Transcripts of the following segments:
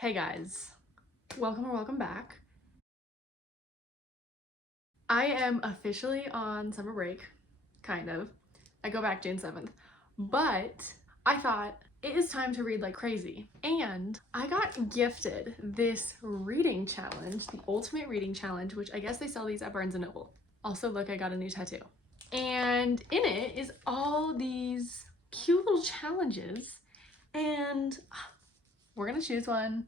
Hey guys, welcome or welcome back. I am officially on summer break, kind of. I go back June 7th, but I thought it is time to read like crazy. And I got gifted this reading challenge, the ultimate reading challenge, which I guess they sell these at Barnes & Noble. Also, look, I got a new tattoo. And in it is all these cute little challenges, and we're gonna choose one.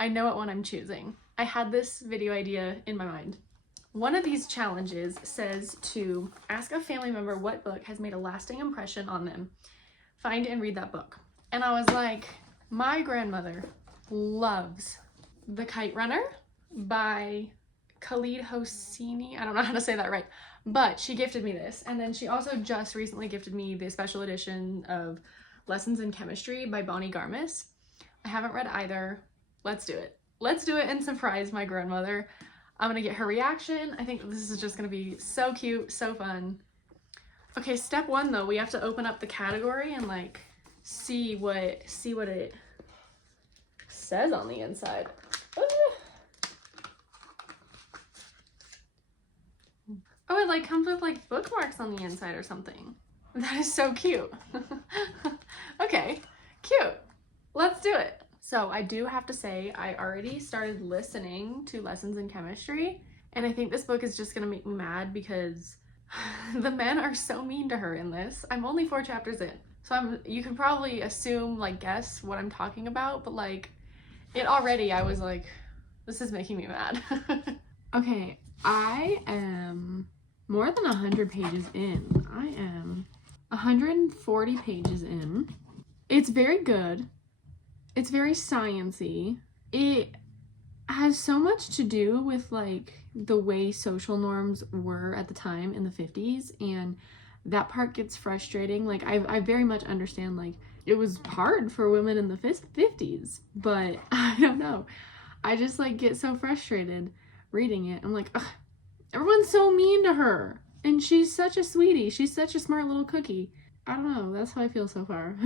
I know what one I'm choosing. I had this video idea in my mind. One of these challenges says to ask a family member what book has made a lasting impression on them. Find and read that book. And I was like, my grandmother loves The Kite Runner by Khalid Hosseini. I don't know how to say that right, but she gifted me this. And then she also just recently gifted me the special edition of Lessons in Chemistry by Bonnie Garmis. I haven't read either. Let's do it. Let's do it and surprise my grandmother. I'm gonna get her reaction. I think this is just gonna be so cute, so fun. Okay, step one though, we have to open up the category and like see what it says on the inside. Oh, it like comes with like bookmarks on the inside or something. That is so cute. Okay, cute. Let's do it. So I do have to say, I already started listening to Lessons in Chemistry, and I think this book is just gonna make me mad because the men are so mean to her in this. I'm only 4 chapters in, so you can probably assume, like, guess what I'm talking about, but like, I was like, this is making me mad. Okay, I am more than 100 pages in. I am 140 pages in. It's very good. It's very science-y. It has so much to do with like the way social norms were at the time in the 50s, and that part gets frustrating. Like I very much understand like it was hard for women in the 50s, but I don't know. I just like get so frustrated reading it. I'm like, ugh, everyone's so mean to her, and she's such a sweetie. She's such a smart little cookie. I don't know. That's how I feel so far.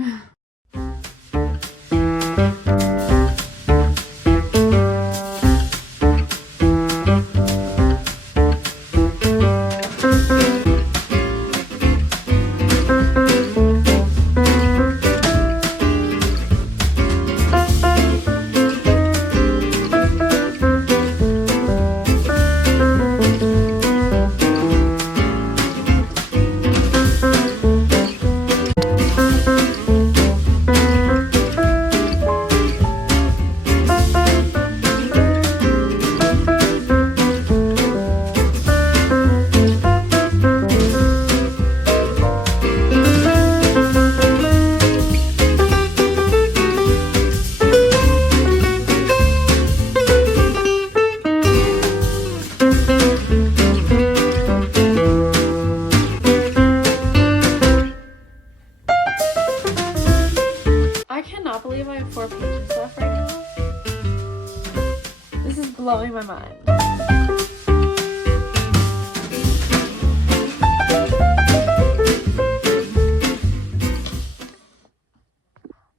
I cannot believe I have 4 pages left right now. This is blowing my mind.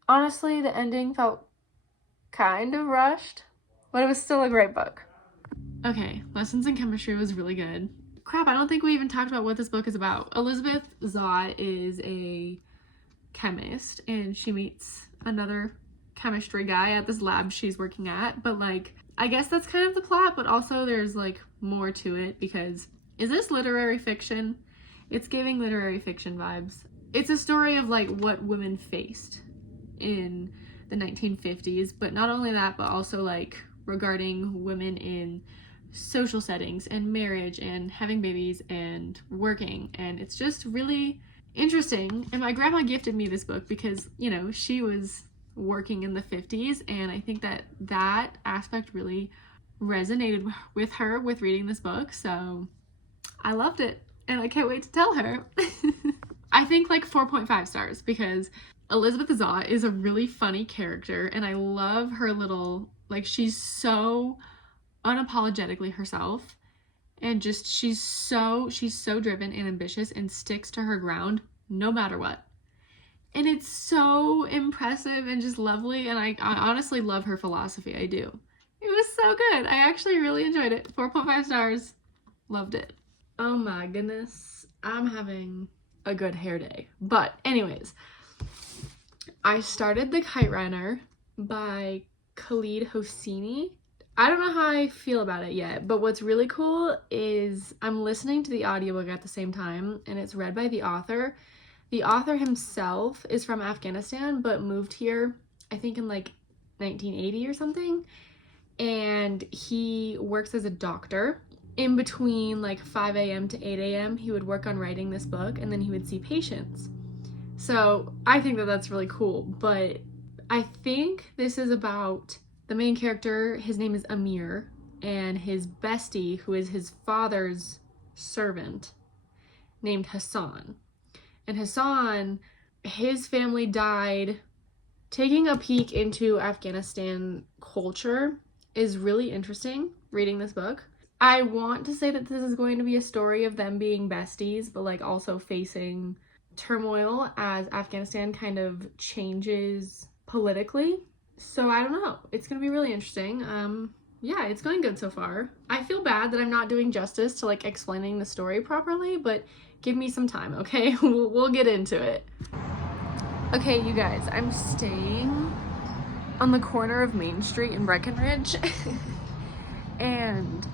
Honestly, the ending felt kind of rushed, but it was still a great book. Okay, Lessons in Chemistry was really good. Crap, I don't think we even talked about what this book is about. Elizabeth Zott is a chemist, and she meets another chemistry guy at this lab she's working at, but like I guess that's kind of the plot, but also there's like more to it, because is this literary fiction? It's giving literary fiction vibes. It's a story of like what women faced in the 1950s, but not only that, but also like regarding women in social settings and marriage and having babies and working, and it's just really interesting. And my grandma gifted me this book because, you know, she was working in the 50s, and I think that that aspect really resonated with her with reading this book, so I loved it and I can't wait to tell her. I think like 4.5 stars because Elizabeth Zott is a really funny character, and I love her little, like, she's so unapologetically herself, and just she's so driven and ambitious and sticks to her ground no matter what. And it's so impressive and just lovely, and I honestly love her philosophy. I do. It was so good. I actually really enjoyed it. 4.5 stars. Loved it. Oh my goodness. I'm having a good hair day. But anyways, I started The Kite Runner by Khalid Hosseini. I don't know how I feel about it yet, but what's really cool is I'm listening to the audiobook at the same time, and it's read by the author. The author himself is from Afghanistan, but moved here, I think in like 1980 or something, and he works as a doctor. In between like 5 a.m. to 8 a.m., he would work on writing this book, and then he would see patients. So I think that that's really cool, but I think this is about the main character. His name is Amir, and his bestie, who is his father's servant, named Hassan. And Hassan, his family died. Taking a peek into Afghanistan culture is really interesting, reading this book. I want to say that this is going to be a story of them being besties, but like also facing turmoil as Afghanistan kind of changes politically. So I don't know. It's going to be really interesting. Yeah, it's going good so far. I feel bad that I'm not doing justice to like explaining the story properly, but give me some time, okay? We'll get into it. Okay, you guys, I'm staying on the corner of Main Street in Breckenridge, and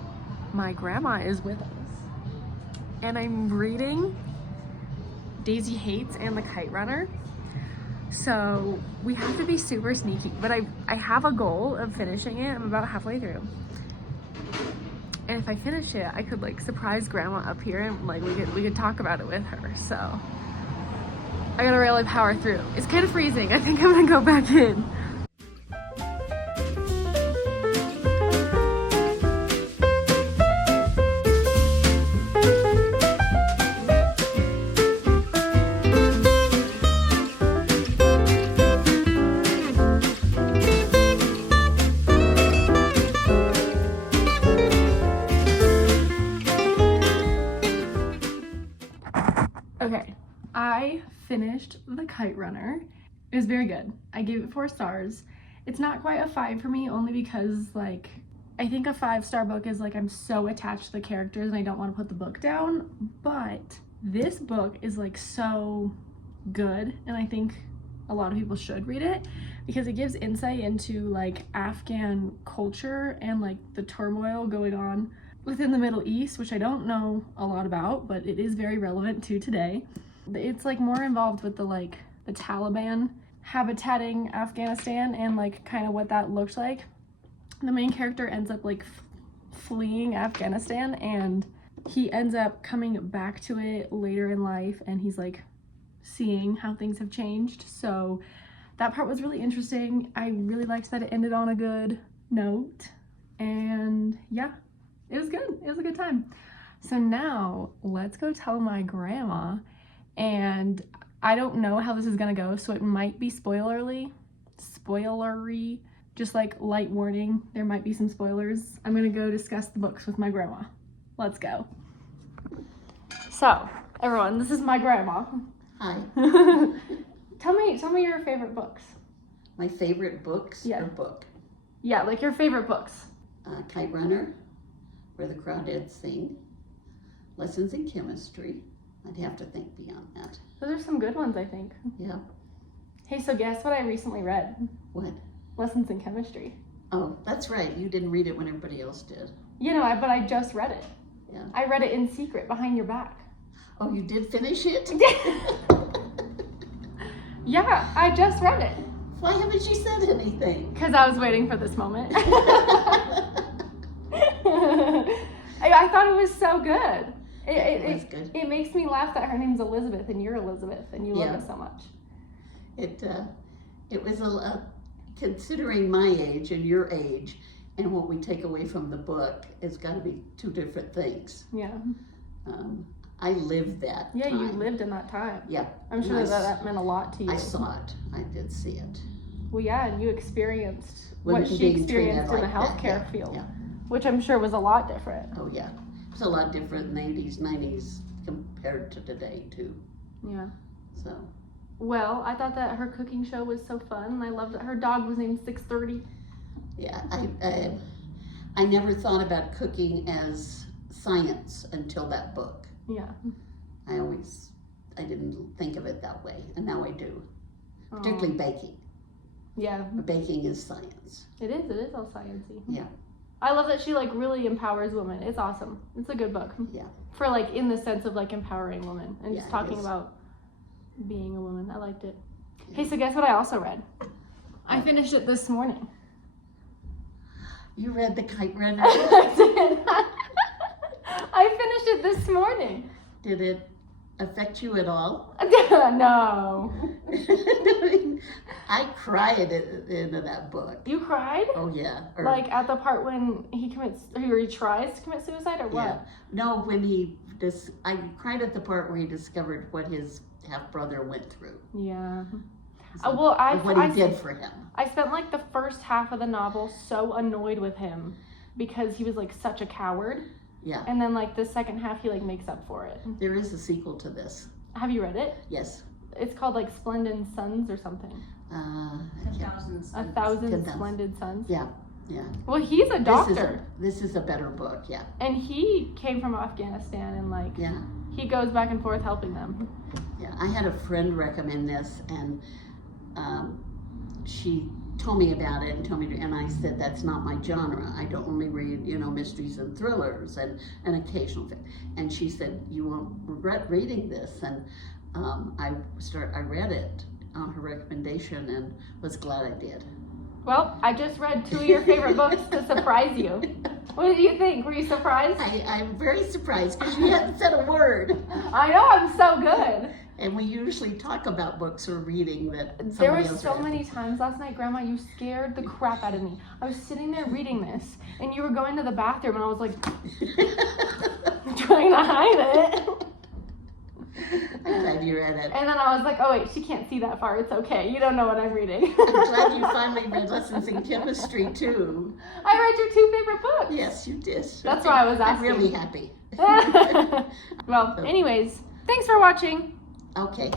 my grandma is with us, and I'm reading Daisy Hates and The Kite Runner. So we have to be super sneaky, but I have a goal of finishing it. I'm about halfway through. And if I finish it, I could like surprise grandma up here, and like we could talk about it with her. So I gotta really power through. It's kind of freezing. I think I'm gonna go back in. Okay, I finished The Kite Runner. It was very good. I gave it 4 stars. It's not quite a 5 for me, only because like I think a 5-star book is like I'm so attached to the characters and I don't want to put the book down, but this book is like so good, and I think a lot of people should read it because it gives insight into like Afghan culture and like the turmoil going on within the Middle East, which I don't know a lot about, but it is very relevant to today. It's like more involved with the Taliban habitating Afghanistan and like kind of what that looked like. The main character ends up like fleeing Afghanistan, and he ends up coming back to it later in life, and he's like seeing how things have changed. So that part was really interesting. I really liked that it ended on a good note, and yeah, it was good. It was a good time. So now let's go tell my grandma, and I don't know how this is gonna go, so it might be spoilery, just like light warning, there might be some spoilers. I'm gonna go discuss the books with my grandma. Let's go. So everyone, this is my grandma. Hi. Tell me your favorite books. My favorite books or book? Yeah, like your favorite books. Kite Runner, Where the Crawdads Sing, Lessons in Chemistry. I'd have to think beyond that. Those are some good ones, I think. Yeah. Hey, so guess what I recently read? What? Lessons in Chemistry. Oh, that's right. You didn't read it when everybody else did. You know, but I just read it. Yeah. I read it in secret behind your back. Oh, you did finish it? Yeah, I just read it. Why haven't you said anything? Because I was waiting for this moment. I thought it was so good. It was good. It makes me laugh that her name's Elizabeth and you're Elizabeth and you love it so much. It was considering my age and your age and what we take away from the book, it's got to be 2 different things. Yeah. I lived that Yeah, time. you lived in that time. Yeah. I'm sure that meant a lot to you. I saw it. I did see it. Well, yeah, and you experienced Women what she being experienced in treated the like that, healthcare field, yeah. which I'm sure was a lot different. Oh, yeah. It was a lot different in the 80s, 90s compared to today, too. Yeah. So, well. I thought that her cooking show was so fun, and I loved that her dog was named 630. Yeah, I never thought about cooking as science until that book. Yeah. I didn't think of it that way, and now I do. Particularly baking. Yeah. Baking is science. It is all sciencey. Yeah. I love that she like really empowers women. It's awesome. It's a good book. Yeah. For like in the sense of like empowering women and Yeah, just it talking is. about being a woman. I liked it. Yeah. Hey, so guess what I also read? I finished it this morning. You read The Kite Runner? I did. I finished it this morning. Did it affect you at all? No. I cried at the end of that book. You cried? Oh yeah. Like at the part when he tries to commit suicide, or what? Yeah. No, I cried at the part where he discovered what his half brother went through. Yeah. So, what he did for him. I spent like the first half of the novel so annoyed with him because he was like such a coward. Yeah. And then like the second half he like makes up for it. There is a sequel to this. Have you read it? Yes. It's called like Splendid Sons or something. 1,000 Splendid Sons. Yeah. Yeah. Well, he's a doctor. This is a better book, yeah. And he came from Afghanistan and like he goes back and forth helping them. Yeah. I had a friend recommend this, and she told me about it and I said that's not my genre. I don't only read, mysteries and thrillers and an occasional thing. And she said, you won't regret reading this. And I read it on her recommendation and was glad I did. Well, I just read 2 of your favorite books to surprise you. What did you think? Were you surprised? I'm very surprised because you hadn't said a word. I know, I'm so good. And we usually talk about books or reading that somebody There were else so read. many times last night, Grandma, you scared the crap out of me. I was sitting there reading this, and you were going to the bathroom, and I was like, trying to hide it. I'm glad you read it. And then I was like, oh wait, she can't see that far. It's okay. You don't know what I'm reading. I'm glad you finally read Lessons in Chemistry too. I read your 2 favorite books. Yes, you did. That's why I was asking. I'm really happy. Well, anyways, thanks for watching. Okay.